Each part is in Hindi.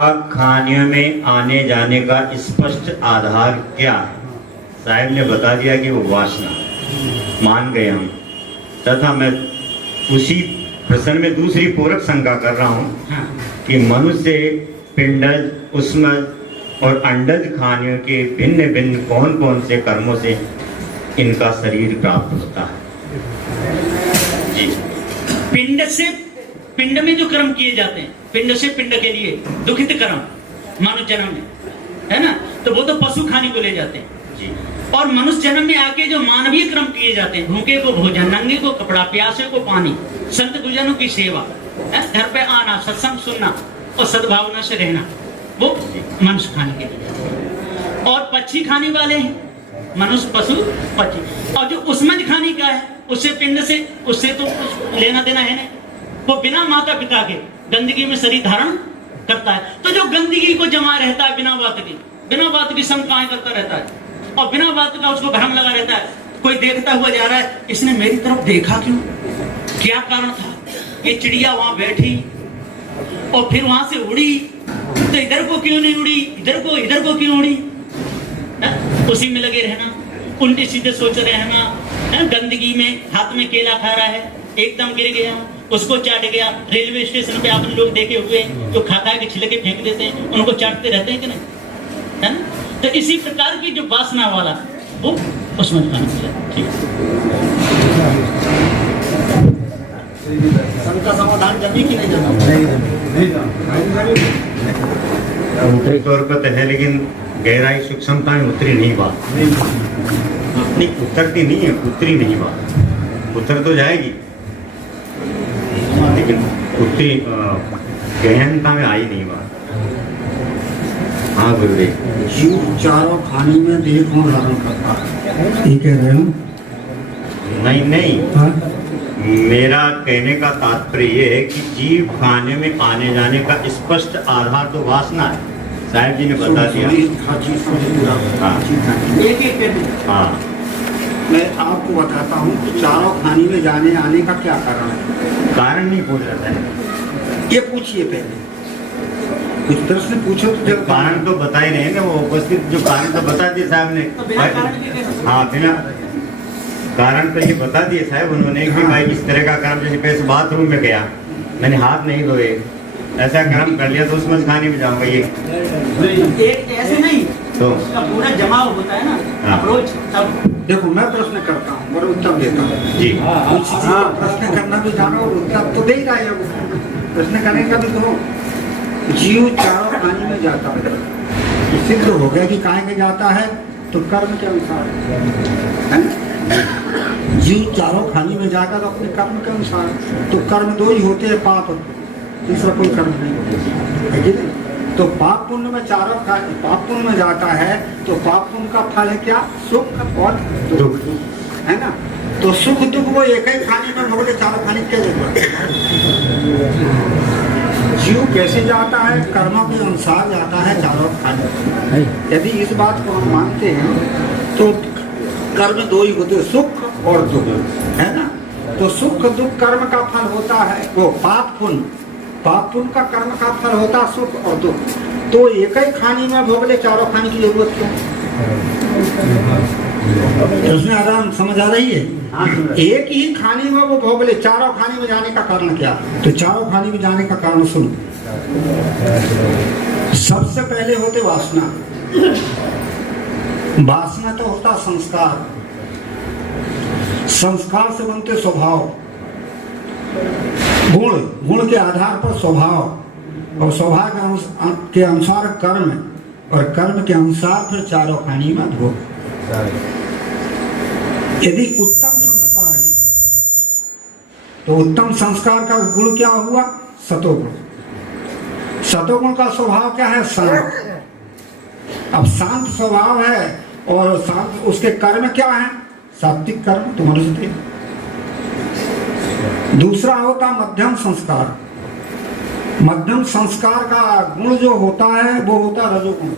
खानियों में आने जाने का स्पष्ट आधार क्या है? साहब ने बता दिया कि वो वासना, मान गए हम। तथा मैं उसी प्रश्न में दूसरी पूरक शंका कर रहा हूँ कि मनुष्य पिंडज, उष्मज और अंडज खानियों के भिन्न भिन्न कौन कौन से कर्मों से इनका शरीर प्राप्त होता है? जी। पिंड से पिंड में जो कर्म किए जाते हैं, पिंड से पिंड के लिए दुखित कर्म मानव जन्म में, है ना, तो वो तो पशु खाने को ले जाते हैं जी। और मनुष्य जन्म में आके जो मानवीय कर्म किए जाते हैं, भूखे को भोजन, नंगे को कपड़ा, प्यासे को पानी, संत गुजनों की सेवा, घर पे आना, सत्संग सुनना और सद्भावना से रहना, वो मनुष्य खाने के लिए। और पक्षी खाने वाले हैं, मनुष्य, पशु, पक्षी। और जो उष्मज खाने का है, उससे पिंड से, उससे तो कुछ लेना देना है नहीं, वो बिना माता पिता के गंदगी में शरीर धारण करता है। तो जो गंदगी को जमा रहता है बिना बात की शंकाएं करता रहता है और बिना बात का उसको भ्रम लगा रहता है। कोई देखता हुआ जा रहा है, इसने मेरी तरफ देखा क्यों, क्या कारण था? ये चिड़िया वहां बैठी और फिर वहां से उड़ी, तो इधर को क्यों नहीं उड़ी, इधर को क्यों उड़ी? उसी में लगे रहना, उल्टे सीधे सोच रहना, गंदगी में हाथ में केला खा रहा है, एकदम गिर गया, उसको चाट गया। रेलवे स्टेशन पे आपने लोग देखे हुए जो खा के छिलके फेंक देते हैं, उनको चाटते रहते हैं कि नहीं, है ना? तो इसी प्रकार की जो वासना वाला वो उसमें का समाधान जमी की नहीं तौर पर तो है, लेकिन गहराई सूक्ष्मता में उतरी नहीं बात, अपनी उतरती नहीं है, उतरी नहीं बात। उतर तो जाएगी लेकिन उतनी गहनता में आई नहीं बात। हाँ गुरुदेव। जीव चारों खानी में देह कौन धारण करता है, ये कह रहे हो? नहीं, मेरा कहने का तात्पर्य ये है कि जीव खाने में आने जाने का स्पष्ट आधार तो वासना है। साहब जी ने बता दिया। हाँ, मैं आपको बताता हूँ कि चारों खानी में जाने आने का क्या कारण है। कारण नहीं पूछ रहा था, ये पूछिए पहले, कुछ प्रश्न पूछो तो जब कारण तो बता ही नहीं ना, वो उपस्थित जो कारण तो बता दिए साहब ने। हाँ, बिना कारण तो ये बता दिए साहब उन्होंने कि भाई इस तरह का काम, जैसे कैसे बाथरूम में गया, मैंने हाथ नहीं धोए, ऐसा कर्म कर लिया तो उसमें खाने में जाऊंगा, ये ऐसे नहीं तो पूरा जमाव होता है ना, अप्रोच सब। देखो, मैं प्रश्न करता हूँ और उत्तर देता हूँ जी। प्रश्न करना भी जानो और उत्तर तो दे ही रहा है, प्रश्न करने का भी तो। जीव चारों खानी में जाता है, सिद्ध हो गया कि काहे में जाता है, तो कर्म के अनुसार है ना। जीव चारों खानी में जाएगा तो अपने कर्म के अनुसार, तो कर्म दो ही होते हैं, पाप, तीसरा कोई कर्म नहीं होता है कि नहीं। तो पाप पुण्य में पाप पुण्य में जाता है, तो पाप पुण्य का फल है क्या, सुख और दुख, है ना। तो सुख दुख वो एक ही खाने में भोगले, चारों खाने क्या जरूरत है। जीव कैसे जाता है, कर्मों के अनुसार जाता है चारों खाने। यदि इस बात को हम मानते हैं तो कर्म दो ही होते, सुख और दुख, है ना। तो सुख दुख कर्म का फल होता है, वो पाप पुण्य का कर्म का फल होता है सुख और दुख। तो एक ही खानी में भोगले, चारों खाने की जरूरत क्या? उसमें आराम समझ आ रही है। एक ही खानी में वो भोगले, चारों खानी में जाने का कारण क्या? तो चारों खानी में जाने का कारण सुनो। सबसे पहले होते वासना। वासना तो होता संस्कार, संस्कार से बनते स्वभाव, गुण के आधार पर स्वभाव, और स्वभाव के अनुसार कर्म, और कर्म के अनुसार फिर चारों खानी में भोग। यदि उत्तम संस्कार है तो उत्तम संस्कार का गुण क्या हुआ, सतोगुण। सतोगुण का स्वभाव क्या है, शांत। अब शांत स्वभाव है और शांत उसके कर्म क्या है, सात्विक कर्म, तो मनुष्य। दूसरा होता मध्यम संस्कार। मध्यम संस्कार का गुण जो होता है वो होता रजोगुण।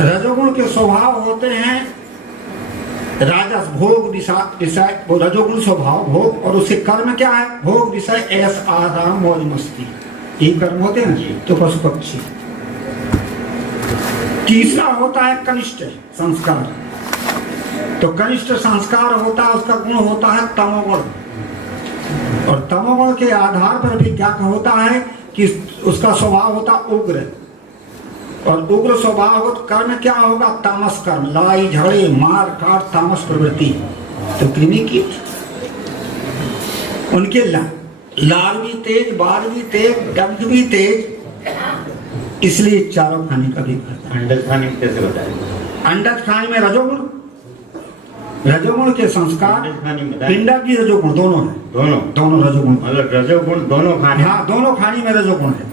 रजोगुण के स्वभाव होते हैं राजस, भोग, विषय, वो रजोगुण स्वभाव भोग, और उसके कर्म क्या है, भोग, विषय, ऐश, आराम, मौज मस्ती, यही कर्म होते हैं ना, तो पशु पक्षी। तीसरा होता है कनिष्ठ संस्कार। तो कनिष्ठ संस्कार होता है, उसका गुण होता है तमोगुण। और तमोगुण के आधार पर भी क्या होता है कि उसका स्वभाव होता उग्र। और उग्र स्वभाव हो कर्म क्या होगा? तामस कर्म, लड़ाई झगड़े मार काट तामस प्रवृत्ति। तो कृमि की उनके लाल भी तेज, बाल भी तेज, डंक भी तेज, इसलिए चारों खाने का भी करता है। अंडज खाने कैसे बताए? अंडज खाने में रजोगुण, रजोगुण के संस्कार, अंडज खाने में पिंडा की रजोगुण दोनों है, दोनों रजोगुण, मतलब रजोगुण दोनों खाने। हाँ, दोनों खाने में रजोगुण है।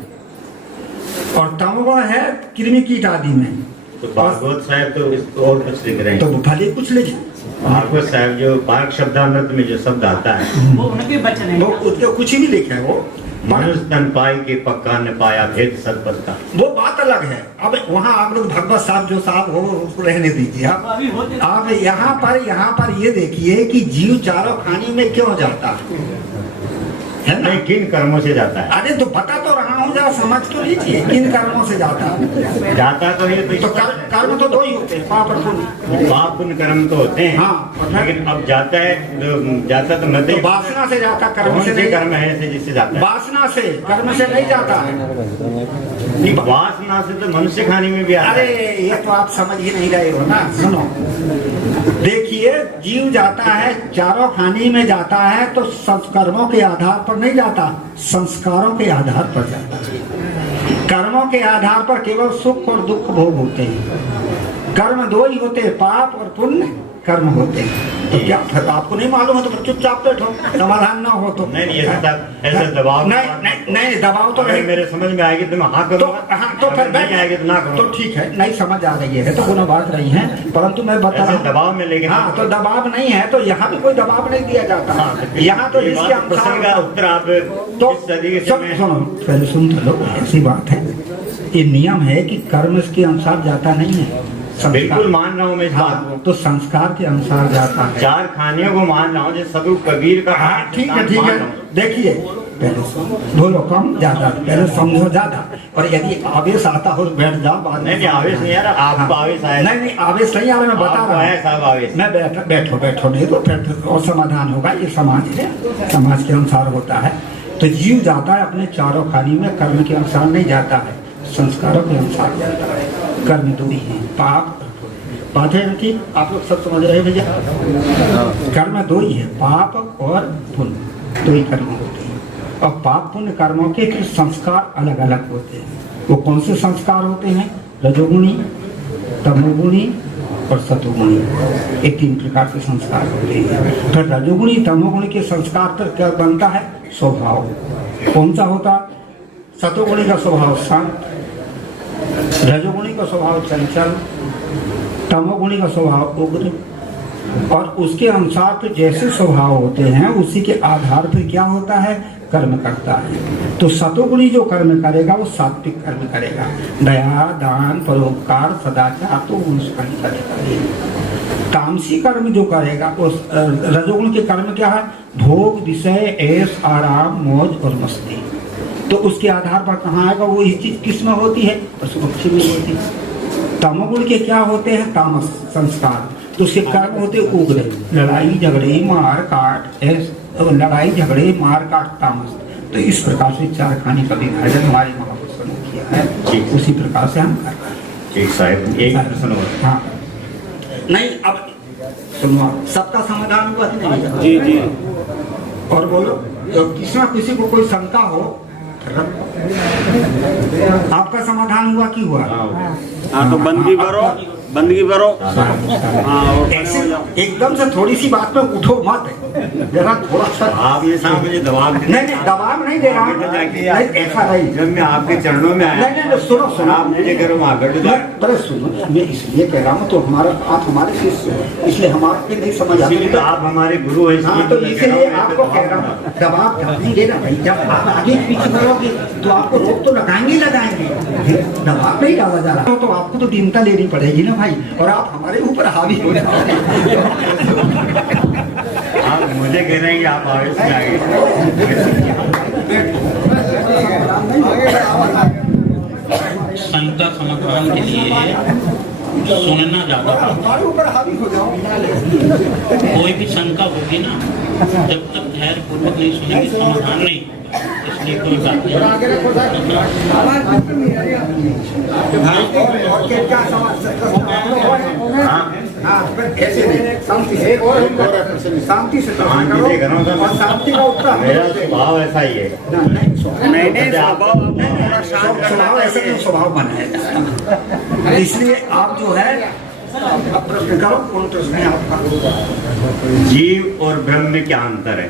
और तमोगुण है कृमि कीट आदि में। तो भागवत साहब तो इसको और कुछ लिख रहे हैं। तो भले कुछ ले जाए। भागवत साहब जो पार्क शब्दामृत में जो शब्द आता है, वो उनके वचन है। वो उसके कुछ ही नहीं लिखा है। वो मनुष्य तन पाई के पक्का न पाया भेद सतपत्ता। वो बात अलग है। अब वहाँ आप लोग भगवत साहब जो साहब हो उसको रहने दीजिए। आप यहाँ पर ये देखिए कि जीव चारों खाने में क्यों जाता है ना? नहीं, किन कर्मों से जाता है? अरे तो बता तो रहा हूँ, जरा समझ तो लीजिए किन कर्मों से जाता है। जाता तो ये तो कर्म तो दो ही होते हैं, पाप और पुण्य। पाप पुण्य कर्म तो होते हैं। हाँ, लेकिन अब जाता तो तो मत वासना से जाता, कर्म कौन से से नहीं। कर्म है ऐसे जिससे जाता है? वासना से, कर्म से नहीं जाता है। नहीं, वासना से तो मनुष्य खाने में भी आता अरे है। ये तो आप समझ ही नहीं रहे हो ना। सुनो, देखिए जीव जाता है चारों खाने में जाता है तो कर्मों के आधार पर नहीं जाता, संस्कारों के आधार पर जाता है। कर्मों के आधार पर केवल सुख और दुख भोग होते हैं। कर्म दो ही होते हैं, पाप और पुण्य कर्म होते हैं। तो क्या आपको नहीं मालूम है तो चुपचाप बैठो, समाधान ना हो तो। नहीं, ऐसे दबाव नहीं दबाव तो नहीं। मेरे समझ में आएगी तो मैं हाँ तो करूँगा। हाँ, तो फिर नहीं आएगी तो ना करूँ। तो ठीक है, नहीं समझ आ रही है तो दोनों बात रही है, परंतु मैं बता रहा हूँ दबाव में लेके हाँ, तो दबाव नहीं है तो यहाँ भी कोई दबाव नहीं दिया जाता। यहाँ तो जिसके प्रश्न का उत्तर आप तो इस तरीके से मैं- सुनो, पहले सुन तो लो। ऐसी बात है, ये नियम है कि कर्म के अनुसार जाता नहीं है, बिल्कुल मान रहा हूँ मैं इस बात हाँ, को। तो संस्कार के अनुसार जाता है। चार खानियों को मान रहा हूँ, जैसे सदु कबीर का हाँ, ठीक है, ठीक मान है। रहा हूँ। देखिए पहले बोलो कम ज्यादा, पहले समझो ज्यादा, और यदि आवेश आता हो तो बैठ जाओ। बाद में नहीं, आवेश नहीं आ रहा, आपको आवेश आया। नहीं, आवेश नहीं आ रहा, मैं बता आपको रहा है हूँ। साहब आवेश। मैं बैठो नहीं तो फिर और समाधान होगा। ये समाज है, समाज के अनुसार होता है। तो जीव जाता है अपने चारों खानी में, कर्म के अनुसार नहीं जाता है, संस्कारों के अनुसार जाता है। कर्म दो ही है, पाप। बात है कि आप लोग सब समझ रहे हैं भैया? कर्म दो ही है, पाप और पुण्य, दो ही कर्म होते हैं। और पाप पुण्य कर्मों के फिर संस्कार अलग अलग होते हैं। वो कौन से संस्कार होते हैं? रजोगुणी, तमोगुणी और सतोगुणी। ये तीन प्रकार के संस्कार होते हैं। फिर रजोगुणी तमोगुणी के संस्कार पर क्या बनता है? स्वभाव। कौन सा होता? सतोगुणी का स्वभाव शांत, रजोगुणी का स्वभाव चंचल, तमोगुणी का स्वभाव उग्र। और उसके अनुसार फिर जैसे स्वभाव होते हैं उसी के आधार पर क्या होता है? कर्म करता है। तो सतोगुणी जो कर्म करेगा वो सात्विक कर्म करेगा, दया, दान, परोपकार, सदाचार, तो उसका ही करेगा। तामसी कर्म जो करेगा उस रजोगुण के कर्म क्या है? भोग, विषय, ऐश, आराम, मौज और मस्ती। तो उसके आधार पर कहाँ आएगा? वो इस चीज किसमें होती है? पशु पक्षी में होती है। तमोगुण के क्या होते हैं? तामस संस्कार। तो उसके कर्म होते उग्र, लड़ाई झगड़े मार काट, लड़ाई झगड़े मार काट, तामस। तो इस प्रकार से चार खाने का विभाजन हमारे महापुरुषों ने किया है, उसी प्रकार से हम कर रहे हैं। ठीक साहब, एक प्रश्न और। हाँ, नहीं अब सुनो, सबका समाधान हुआ कि नहीं? जी जी। और बोलो, किसी को कोई शंका हो, आपका समाधान हुआ कि हुआ? हाँ, तो बंदगी करो। हाँ, ऐसे एकदम से थोड़ी सी बात में उठो मत, जरा थोड़ा सा। आप ये साहब मुझे दबाव नहीं, दबाव नहीं दे रहा हूँ। ऐसा नहीं, जब मैं आपके चरणों में आया, नहीं, सुनो आप मुझे करो वहाँ बैठ जाओ। पर सुनो, मैं इसलिए कह रहा हूँ तो आप हमारे शिष्य हो, इसलिए हम आपके नहीं समझ आते। तो आप हमारे गुरु हैं, हाँ, तो इसलिए आपको कह रहा हूँ दबाव नहीं देना भाई। जब आप आगे पीछे करोगे तो आपको रोक तो लगाएंगे। दबाव नहीं डाला जा रहा तो आपको तो दीनता लेनी पड़ेगी ना भाई, और आप हमारे ऊपर हावी हो जाओगे। आप मुझे कह रहे हैं कि आप आवेश में आ गए। शंका समाधान के लिए सुनना ज्यादा, कोई भी शंका होगी ना, जब तक धैर्य पूर्वक नहीं सुनेंगे समाधान नहीं होगा। इसलिए कोई बात नहीं। शांति से और शांति का उत्तर मेरा स्वभाव ऐसा ही है। मैंने स्वभाव ऐसे नहीं, स्वभाव बनाया, इसलिए आप जो है अब प्रश्न करो, कौन प्रश्न है आपका? जीव और ब्रह्म में क्या अंतर है?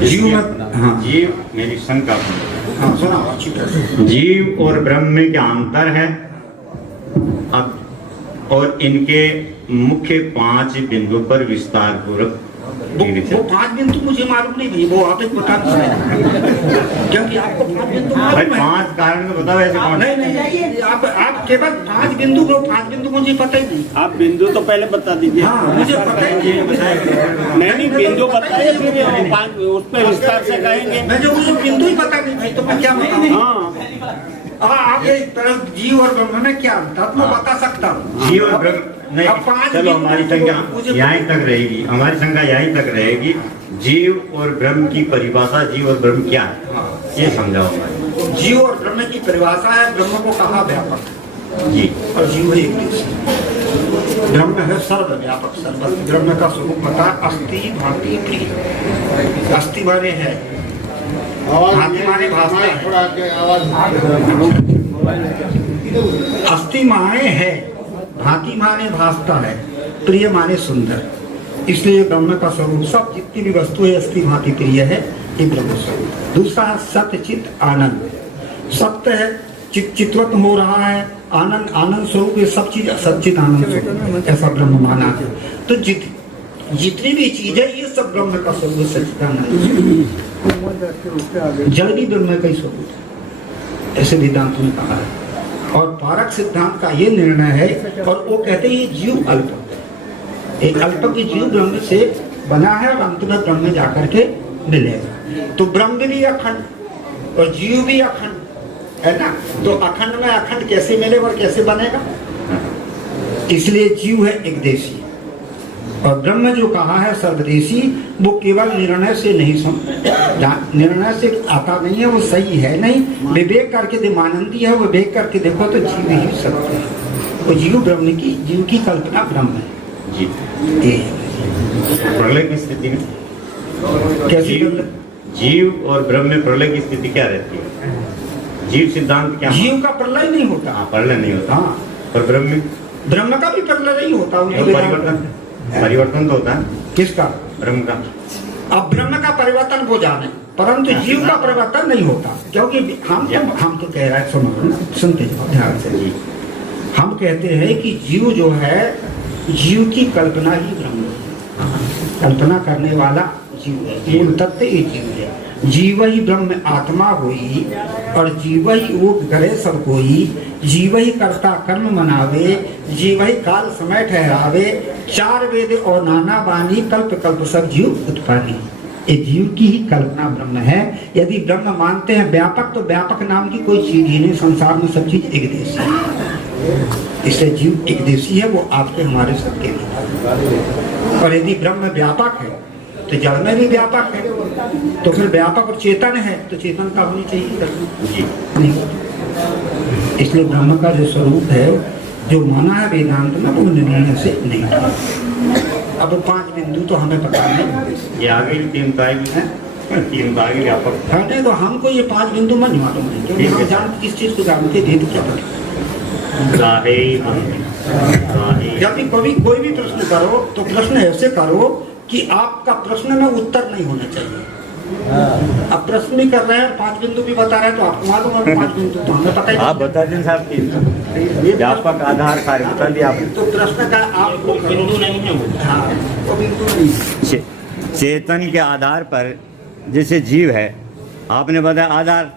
जीव में, हाँ जीव, मेरी शंका, हाँ सुना अच्छी तरह से। जीव और ब्रह्म में क्या अंतर है? अब और इनके मुख्य 5 बिंदु पर विस्तार पूर्वक वो 5 बिंदु मुझे मालूम नहीं भाई, वो आप एक बता दीजिए, क्योंकि आपको 5 बिंदु भाई मालूम है। 5 कारण तो बताओ ऐसे कौन? नहीं, आप केवल 5 बिंदु को, 5 बिंदु मुझे पता ही नहीं। आप बिंदु तो पहले बता दीजिए। हाँ मुझे पता ही नहीं। नहीं बिंदु बताइए, फिर उस पर विस्तार से कहेंगे। मैं जो मुझे बिंदु ही पता नहीं भाई, तो मैं क्या बताऊँ? हाँ आप ये तरह जीव और ब्रह्म में क्या अंतर मैं बता सकता हूँ। जीव और ब्रह्म नहीं, अब 5 चलो हमारी बिंदु संख्या मुझे- यहीं तक रहेगी, हमारी संख्या यहीं तक रहेगी। जीव और ब्रह्म की परिभाषा, जीव और ब्रह्म क्या है ये समझाओ हमारे। जीव और ब्रह्म की परिभाषा है, ब्रह्म को कहा व्यापक जी, और जीव है एक देश। ब्रह्म है सर्वव्यापक, सर्वत्र। ब्रह्म का स्वरूप बता अस्थि भांति प्रिय। अस्थि माने है, भांति माने भासता है। अस्थि माने है, भांति माने भासता है, प्रिय माने सुंदर। इसलिए ब्रह्म का स्वरूप सब जितनी भी वस्तु है अस्थि भांति प्रिय है, ये ब्रह्म स्वरूप। दूसरा है सत्य चित आनंद। सत्य है, चित्वत हो रहा है, आनंद आनंद स्वरूप, ये सब चीज सच्चित आनंद स्वरूप, ऐसा ब्रह्म माना है। तो जितनी भी चीज है ये सब ब्रह्म का स्वरूप, सच्चिदानंद। जल भी ब्रह्म का ही स्वरूप है, ऐसे वेदांत ने कहा है। और पारक सिद्धांत का ये निर्णय है, और वो कहते हैं ये जीव अल्प, एक अल्प की जीव ब्रह्म से बना है और अंत में ब्रह्म में जाकर के मिलेगा। तो ब्रह्म भी अखंड और जीव भी अखंड है ना, तो अखंड में अखंड कैसे मिलेगा और कैसे बनेगा? इसलिए जीव है एक देशी और ब्रह्म जो कहा है सर्वदेशी, वो केवल निर्णय से नहीं निर्णय से आता नहीं है, वो सही है नहीं, विवेक करके दिमानंदी है, वो विवेक करके देखो तो जीव ही सत्य है। वो जीव ब्रह्म की, जीव की कल्पना ब्रह्म है जी। प्रलय की स्थिति में कैसी? जीव और ब्रह्म में प्रलय की स्थिति क्या रहती है? जीव सिद्धांत क्या? जीव का प्रलय नहीं होता। हाँ, प्रलय नहीं होता। हाँ, पर ब्रह्म में ब्रह्म का भी प्रलय नहीं होता। परिवर्तन तो होता है किसका? ब्रह्म का। अब ब्रह्म का परिवर्तन वो जाने, परंतु जीव का परिवर्तन नहीं होता, क्योंकि हम तो कह रहे हैं, सुनते जाओ ध्यान से। हम कहते हैं कि जीव जो है, जीव की कल्पना ही ब्रह्म है, कल्पना करने वाला जीव है, मूल तत्व ये जीव है। जीव ही ब्रह्म आत्मा होई और जीव ही ऊप करे सब कोई, जीव ही कर्ता कर्म मनावे, जीव ही काल समय ठहरावे, 4 वेद और नाना बानी, कल्प कल्प सब जीव उत्पन्न। ये जीव की ही कल्पना ब्रह्म है। यदि ब्रह्म मानते हैं व्यापक, तो व्यापक नाम की कोई चीज ही नहीं, संसार में सब चीज एक देशी है। इसलिए जीव एक देशी है, वो आपके हमारे सबके लिए। और यदि ब्रह्म व्यापक है तो जल में भी व्यापक है, तो फिर व्यापक और चेतन है, तो चेतनता होनी चाहिए नहीं। इसलिए ब्रह्म का जो स्वरूप है, जो माना है वेदांत में, वो निर्णय से नहीं। अब 5 बिंदु तो हमें पता नहीं, ये आगे 3 तो आएगी, 3 तो आगे व्यापक है नहीं, तो हमको ये 5 बिंदु में नहीं मालूम है, क्योंकि हम जानते किस चीज को जानते, भेद क्या पता। जब भी कोई भी प्रश्न करो तो प्रश्न ऐसे करो कि आपका प्रश्न में उत्तर नहीं होना चाहिए। अब प्रश्न भी कर रहे हैं, 5 बिंदु भी बता रहे हैं, तो आपको मालूम है 5 बिंदु तो हमें पता ही आप बता दें साहब की व्यापक आधार कार्य बता दिया आपने। तो प्रश्न का आपको बिंदु नहीं है वो। हाँ, वो बिंदु नहीं। चेतन के आधार पर जैसे जीव है, आपने बताया आधार,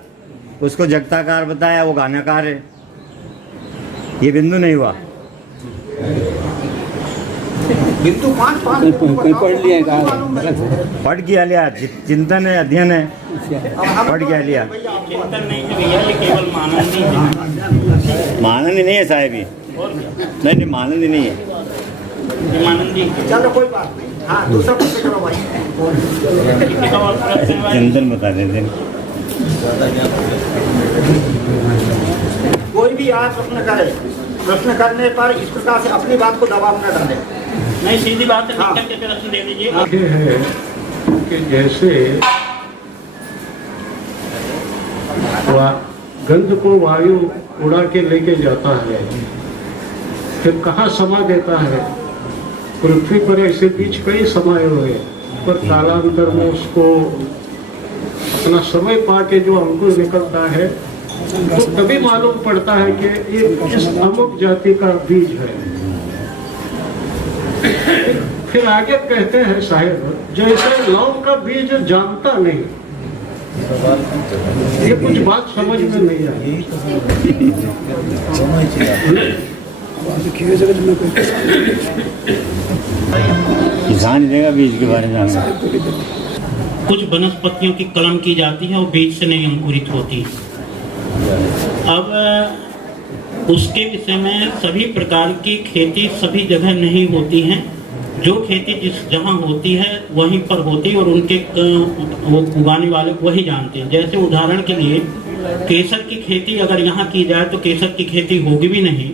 उसको जगताकार बताया, वो गानाकार है, ये बिंदु नहीं हुआ। बिंदु 5 कोई पढ़ लिया है कहाँ? पढ़ गया लिया चिंतन है अध्ययन है पढ़ गया लिया चिंतन नहीं है भैया, ये केवल मानंद ही है। मानंद नहीं है साहेब ये नहीं मानंद नहीं है ये मानंद ही है। चलो कोई बात नहीं। हाँ दूसरा प्रश्न करो भाई। और प्रश्न है भाई? चिंतन बता देते कोई भी आज प्रश्न करे, प्रश्न करने पर इस प्रकार से अपनी बात को दबाव न डाले। नहीं, सीधी बात है, हाँ। लिख करके प्रश्न दे दीजिए। ये है कि जैसे गंध को वायु उड़ा के लेके जाता है, फिर कहाँ समा देता है? पृथ्वी पर ऐसे बीच कई समाये हुए, पर कालांतर में उसको अपना समय पाके जो अंकुर निकलता है, तो तभी मालूम पड़ता है कि ये इस अमुक जाति का बीज है। फिर आगे कहते हैं साहेब, जैसे लौंग का बीज जानता नहीं, ये कुछ बात समझ में नहीं आई। किसान देगा बीज के बारे में जानना कुछ वनस्पतियों की कलम की जाती है और बीज से नहीं अंकुरित होती। अब उसके विषय में सभी प्रकार की खेती सभी जगह नहीं होती है। जो खेती जिस जहाँ होती है वहीं पर होती है और उनके वो उगाने वाले वही जानते हैं। जैसे उदाहरण के लिए केसर की खेती अगर यहाँ की जाए तो केसर की खेती होगी भी नहीं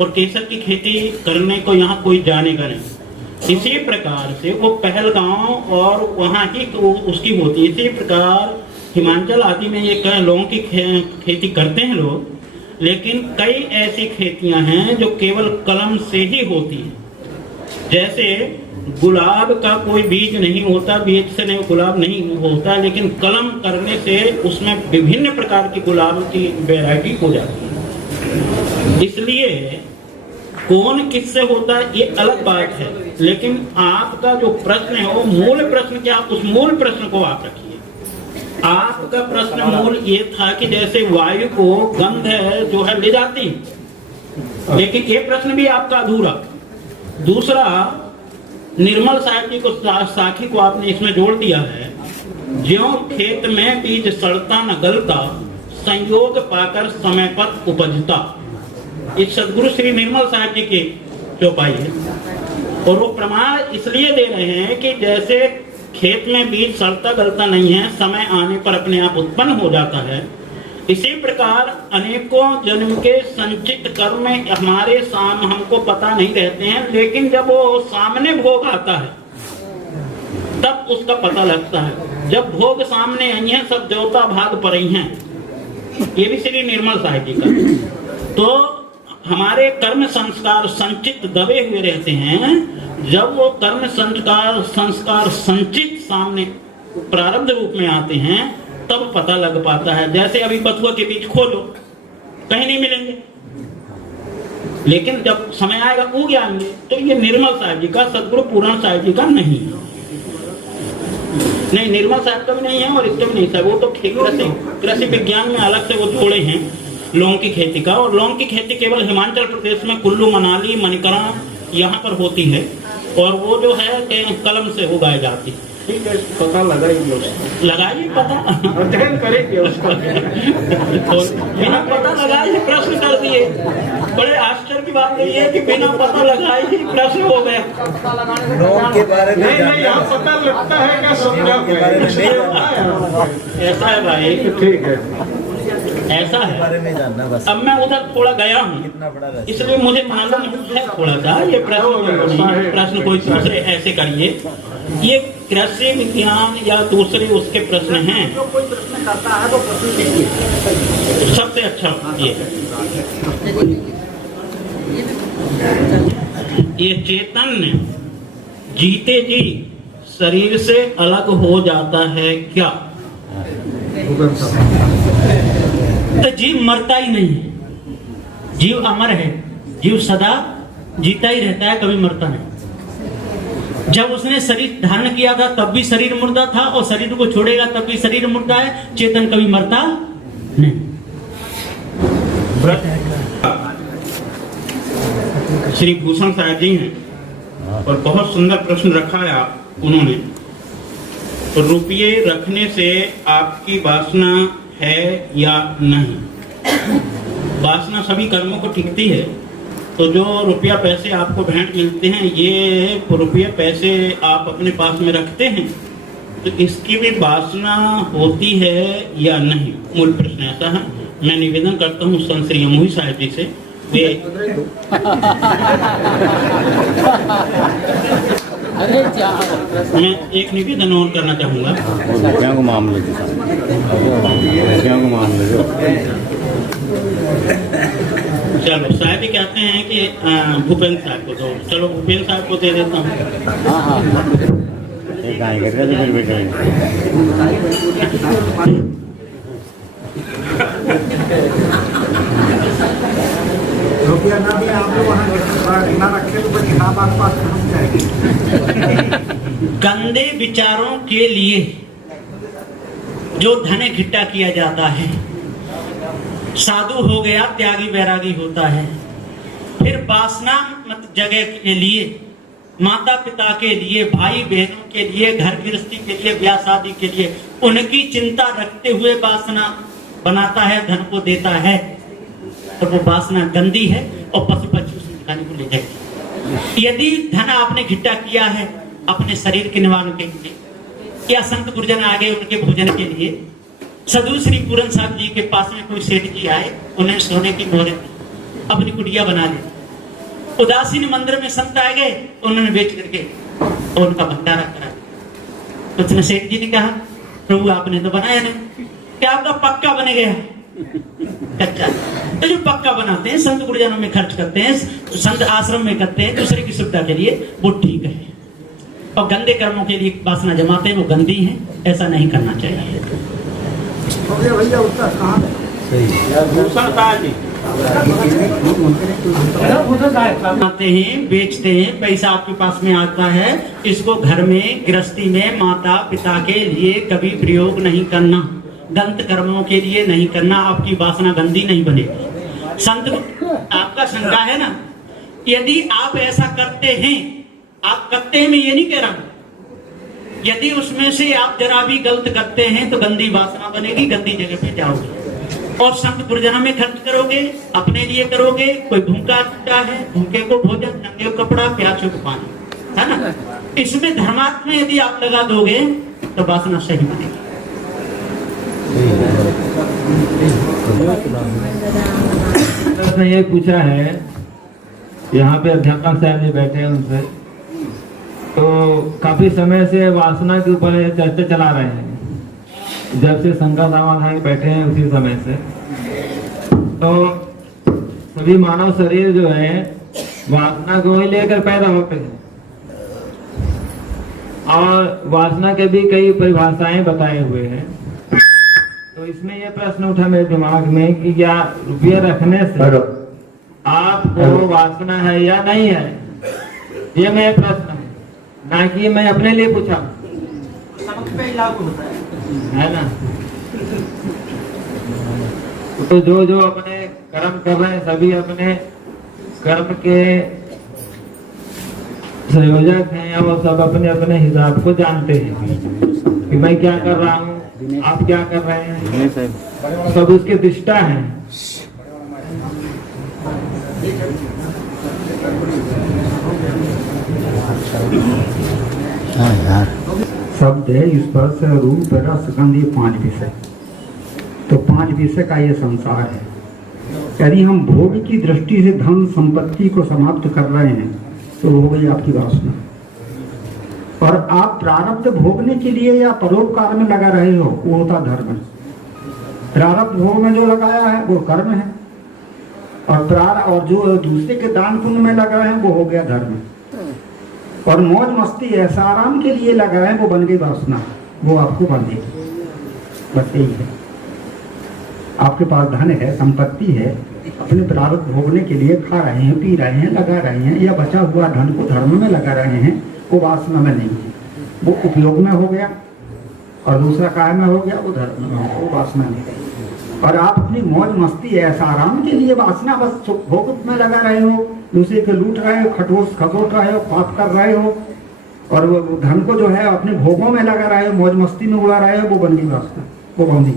और केसर की खेती करने को यहाँ कोई जानेगा नहीं। इसी प्रकार से वो पहलगांव और वहाँ ही तो उसकी होती है। इसी प्रकार हिमाचल आदि में ये लौंग की खेती करते हैं लोग, लेकिन कई ऐसी खेतियां हैं जो केवल कलम से ही होती है। जैसे गुलाब का कोई बीज नहीं होता, बीज से नहीं गुलाब नहीं होता, लेकिन कलम करने से उसमें विभिन्न प्रकार की गुलाब की वैरायटी हो जाती है। इसलिए कौन किससे होता है ये अलग बात है, लेकिन आपका जो प्रश्न है वो मूल प्रश्न क्या, उस मूल प्रश्न को आप रखिए। आपका प्रश्न मूल ये था कि जैसे वायु को गंध है जो है ले जाती, लेकिन ये प्रश्न भी आपका अधूरा। दूसरा, निर्मल साहब जी को साखी को आपने इसमें जोड़ दिया है, ज्यों खेत में बीज सड़ता न गलता, संयोग पाकर समय पर उपजता। इस सदगुरु श्री निर्मल साहब जी की चौपाई है और वो प्रमाण इसलिए दे रहे हैं कि जैसे खेत में बीज सड़ता गलता नहीं है, समय आने पर अपने आप उत्पन्न हो जाता है, इसी प्रकार अनेकों जन्म के संचित कर्म में हमारे हमको पता नहीं रहते हैं, लेकिन जब वो सामने भोग आता है तब उसका पता लगता है। जब भोग सामने आई है सब देवता भाग पर ही हैं। ये भी श्री निर्मल साहिब जी का। तो हमारे कर्म संस्कार संचित दबे हुए रहते हैं। जब वो कर्म संस्कार संचित सामने प्रारब्ध रूप में आते हैं तब पता लग पाता है। जैसे अभी बथुआ के बीज खोलो कहीं नहीं मिलेंगे, लेकिन जब समय आएगा उग जाएंगे। तो ये निर्मल साहिब जी का, सदगुरु पुराण साहिब जी का नहीं, निर्मल साहब का भी नहीं है और इसका भी नहीं है। वो तो कृषि विज्ञान में अलग से वो जोड़े हैं लौंग की खेती का। और लौंग की खेती केवल हिमाचल प्रदेश में कुल्लू मनाली मणिकरण यहाँ पर होती है और वो जो है कलम से उगाई जाती है। ठीक है, पता लगाइए पता अध्ययन करेंगे उसका। और बिना पता लगाए ही प्रश्न कर दिए। बड़े आश्चर्य की बात यही है कि बिना पता लगाए ही प्रश्न हो गए। लोग के बारे में नहीं, यहाँ पता लगता है क्या समझा ऐसा है भाई, ठीक है, ऐसा है। बारे में जानना बस। अब मैं उधर थोड़ा गया हूँ कितना बड़ा रहस्य। इसलिए मुझे मालूम है थोड़ा सा। ये प्रश्न कोई दूसरे ऐसे करिए, ये कृषि विज्ञान या दूसरे उसके प्रश्न हैं। जो कोई प्रश्न करता है तो प्रश्न कीजिए। सबसे अच्छा ये चैतन्य जीते जी शरीर से अलग हो जाता है क्या? तो जीव मरता ही नहीं है, जीव अमर है। जीव सदा जीता ही रहता है, कभी मरता नहीं। जब उसने शरीर धारण किया था तब भी शरीर मुर्दा था और शरीर को छोड़ेगा तब भी शरीर मुर्दा है। चेतन कभी मरता नहीं। श्री भूषण साहब जी हैं, और बहुत सुंदर प्रश्न रखा है उन्होंने। रुपये रखने से आपकी वासना है या नहीं? वासना सभी कर्मों को टिकती है। तो जो रुपया पैसे आपको भेंट मिलते हैं, ये रुपये पैसे आप अपने पास में रखते हैं, तो इसकी भी वासना होती है या नहीं? मूल प्रश्न ऐसा है। मैं निवेदन करता हूँ संत श्री यमुही साहिब जी से, वे मैं एक निवेदन और करना चाहूँगा। चलो साहब ही कहते हैं कि भूपेंद्र साहब को दो, चलो भूपेंद्र साहब को दे देता हूँ। रुपया ना भी आप लोग वहाँ ना रखे तो बड़ी हिसाब आपके पास पहुँच जाएगी। गंदे विचारों के लिए जो धन इकट्ठा किया जाता है, साधु हो गया, त्यागी वैरागी होता है। फिर वासना मत जगह के लिए, माता पिता के लिए, भाई बहनों के लिए, घर गृहस्थी के लिए, ब्याह शादी के लिए, उनकी चिंता रखते हुए वासना बनाता है, धन को देता है, तो वो वासना गंदी है और पशु पक्षी उसे खाने को ले जाएगी। यदि धन आपने इकट्ठा किया है अपने शरीर के निवारण के लिए, या संत गुरुजन आ गए उनके भोजन के लिए, सदु श्री पूरन साहब जी के पास में कोई सेठ जी आए, उन्हें सोने की मोहरें दी, अपनी कुटिया बना ली। उदासीन मंदिर में संत आ गए, उन्होंने बेच करके और उनका भंडारा करा। उसने सेठ जी ने कहा, प्रभु आपने तो बनाया नहीं, क्या आपका पक्का बन गया? कच्चा। तो जो पक्का बनाते हैं, संत गुरुजनों में खर्च करते हैं, संत आश्रम में करते हैं दूसरे की सुविधा के लिए, वो ठीक है। और गंदे कर्मों के लिए वासना जमाते हैं, वो गंदी है, ऐसा नहीं करना चाहिए। भैया उसका कहाँ बनाते हैं, बेचते हैं, पैसा आपके पास में आता है, इसको घर में गृहस्थी में माता पिता के लिए कभी प्रयोग नहीं करना, गंत कर्मों के लिए नहीं करना, आपकी वासना गंदी नहीं बनेगी। संत आपका शंका है ना, यदि आप ऐसा करते हैं, आप करते हैं, मैं ये नहीं कह रहा हूं, यदि उसमें से आप जरा भी गलत करते हैं तो गंदी वासना बनेगी, गंदी जगह पे जाओगे और संत गुरुजनों में खर्च करोगे, अपने लिए करोगे। कोई भूखा टूटा है, भूखे को भोजन, नंगे को कपड़ा, प्यासे को पानी, है ना? इसमें धर्मात्मा यदि आप लगा दोगे तो वासना सही बनेगी। ने ये पूछा है, यहाँ पे अध्यापक साहब जी बैठे हैं उनसे, तो काफी समय से वासना के ऊपर चर्चा चला रहे हैं, जब से शंकर समाधान बैठे हैं उसी समय से। तो सभी मानव शरीर जो है वासना को ही लेकर पैदा होते हैं, और वासना के भी कई परिभाषाएं बताए हुए हैं। तो इसमें यह प्रश्न उठा मेरे दिमाग में कि क्या रुपये रखने से आपको वासना है या नहीं है? ये मेरा प्रश्न है, ना कि मैं अपने लिए पूछा, है ना? तो जो अपने कर्म कर रहे हैं, सभी अपने कर्म के संयोजक हैं और सब अपने अपने हिसाब को जानते हैं कि मैं क्या कर रहा हूँ, आप क्या कर रहे हैं, सब उसके दृष्टा हैं। शब्द है स्पर्श रूप रस गंध, ये 5 विषय। तो 5 विषय का ये संसार है। यदि हम भोग की दृष्टि से धन संपत्ति को समाप्त कर रहे हैं तो हो गई आपकी वासना। और आप प्रारब्ध भोगने के लिए या परोपकार में लगा रहे हो, वो होता धर्म। प्रारब्ध भोग में जो लगाया है वो कर्म है, और जो दूसरे के दान पुण्य में लगा है वो हो गया धर्म। और मौज मस्ती ऐसा आराम के लिए लगा है वो बन गई वासना, वो आपको बंधेगी। बस यही है। आपके पास धन है, संपत्ति है, अपने प्रारब्ध भोगने के लिए खा रहे हैं, पी रहे हैं, लगा रहे हैं, या बचा हुआ धन को धर्म में लगा रहे हैं, वो वासना में नहीं है, वो उपयोग में हो गया। और दूसरा काय में हो गया, वो धर्म में हो गया, वो वासना नहीं रही। और आप अपनी मौज मस्ती ऐसा आराम के लिए वासना बस भोग में लगा रहे हो, दूसरे के लूट रहे हो, खसोट रहे हो, पाप कर रहे हो, और वो धन को जो है अपने भोगों में लगा रहे हो, मौज मस्ती में उड़ा रहे हो, वो बंदी वासना, वो बंदी,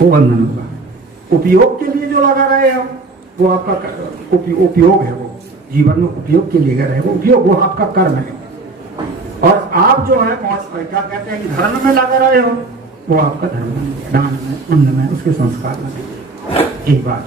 वो बंधन होगा। उपयोग के लिए जो लगा रहे हो वो आपका उपयोग है, वो जीवन में उपयोग के लिए रहे, वो उपयोग, वो आपका कर्म है। और आप जो है क्या कहते हैं कि धर्म में लगा रहे हो, वो आपका धर्म है, दान में, पुण्य में, उसके संस्कार में। एक बात